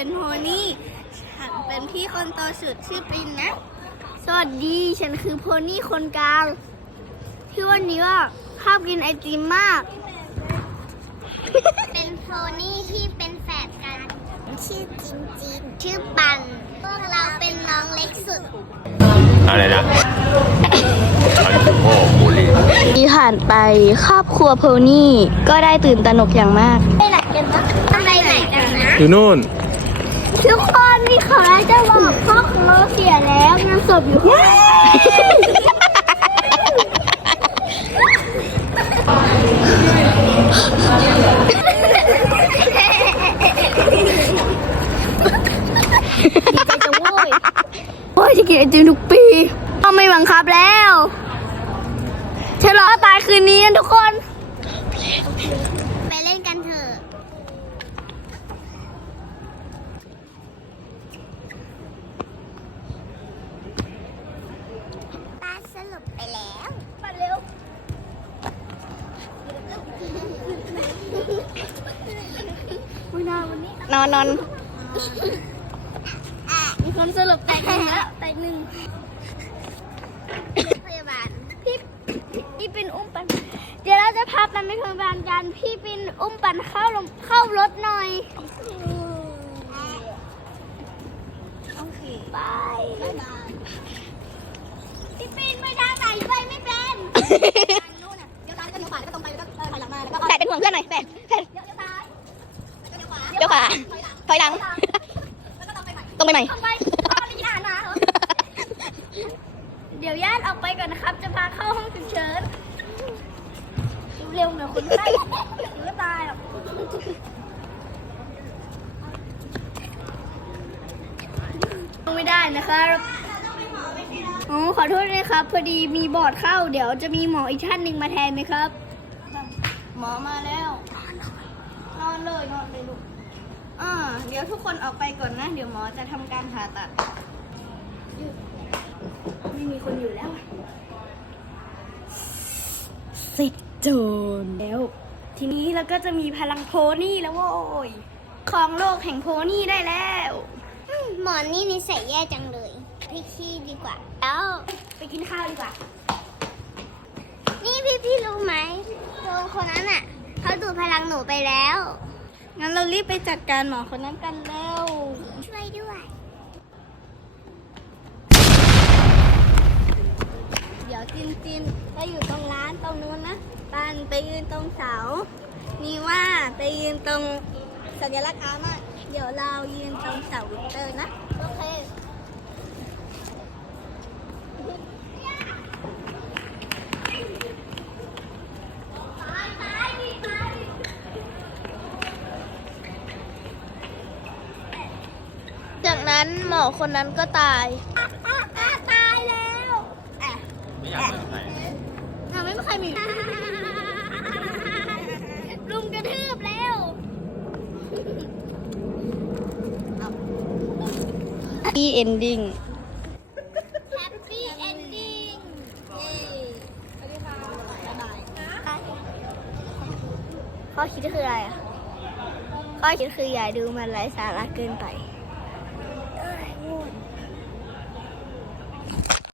เป็นโพนี่ ฉันเป็นพี่คนโตสุดชื่อปรินนะ สวัสดี ฉันคือโพนี่คนกลาง ที่วันนี้ว่าชอบกินไอติมมาก เป็นโพนี่ที่เป็นแฝดกัน ชื่อจินจินชื่อปัน พวกเราเป็นน้องเล็กสุด อะไรนะอันคือพ่อบูลลี่ที่ผ่านไปครอบครัวโพนี่ก็ได้ตื่นตระหนกอย่างมาก ไปไหนกันนะไปไหนกันนะ อยู่นู่น ทุกคนมีขอจะบอกพ่อของเราเสียแล้วงานศพอยู่ข้างหน้าดีใจจังโว้ยโอ้ยจะกินไอติมทุกปีก็ไม่บังคับแล้วฉลองตายคืนนี้นะทุกคน ไปเล่นกันเถอะ ตาสรุปไปแล้ว มาเร็ว นอนนอนมีคนสรุปแตกหนึ่งแล้วแตกหนึ่งพยาบาลพี่พี่ปินอุ้มปัน เดี๋ยวเราจะพาปันไปโรงพยาบาลกันพี่ปินอุ้มปันเข้าลงเข้ารถหน่อยโอเคบายพี่ปินไปทางไหนไปไม่เป็นนู่นน่ะเดี๋ยวซ้ายแล้วก็เดี๋ยวขวาแล้วก็ตรงไปแล้วก็เออถอยหลังมาแล้วก็แต่เป็นห่วงเพื่อนหน่อยแต่แต่เดี๋ยวซ้ายแล้วก็ เดี๋ยวขวาเดี๋ยวขวาถอยหลังแล้วก็ตรงไปใหม่ตรงไปใหม่ตรงไปตรงไปที่อ่านมาเหรอ เดี๋ยวญาติออกไปก่อนนะครับ จะพาเข้าห้องฉุกเฉิน เร็วหน่อยคนไข้หรือตายหรอกไม่ได้นะครับอ๋อขอโทษนะครับ พอดีมีบอร์ดเข้า เดี๋ยวจะมีหมออีกท่านหนึ่งมาแทนไหมครับ หมอมาแล้ว นอนเลยนอนเลยลูก อ่าเดี๋ยวทุกคนออกไปก่อนนะ เดี๋ยวหมอจะทำการผ่าตัด ไม่มีคนอยู่แล้ว เสร็จโจรแล้ว ทีนี้เราก็จะมีพลังโพนี่แล้วโว้ยของโลกแห่งโพนี่ได้แล้วอืมหมอนนี่นิสัยแย่จังเลยพี่ขี้ดีกว่า แล้ว ไปกินข้าวดีกว่า นี่พี่พี่รู้ไหมโจรคนนั้นอะ เขาดูดพลังหนูไปแล้ว งั้นเรารีบไปจัดการหมอคนนั้นกันแล้วช่วยด้วย เดี๋ยวจินจินไปอยู่ตรงร้านตรงนู้นนะปันไปยืนตรงเสา นี่ว่าไปยืนตรงสัญลักษณ์อาร์มาเดี๋ยวเรายืนตรงเสาวิกเตอร์นะ โอเค จาก นั้นหมอคนนั้นก็ตายตายแล้วไม่อยากไปไหนอะไม่มีใครมีลุมกระทืบแล้วอีเอนดิ้งแฮปปี้เอนดิ้งเย้ข้อคิดคืออะไรอะ ข้อคิดคืออย่าดูมันไร้สาระเกินไป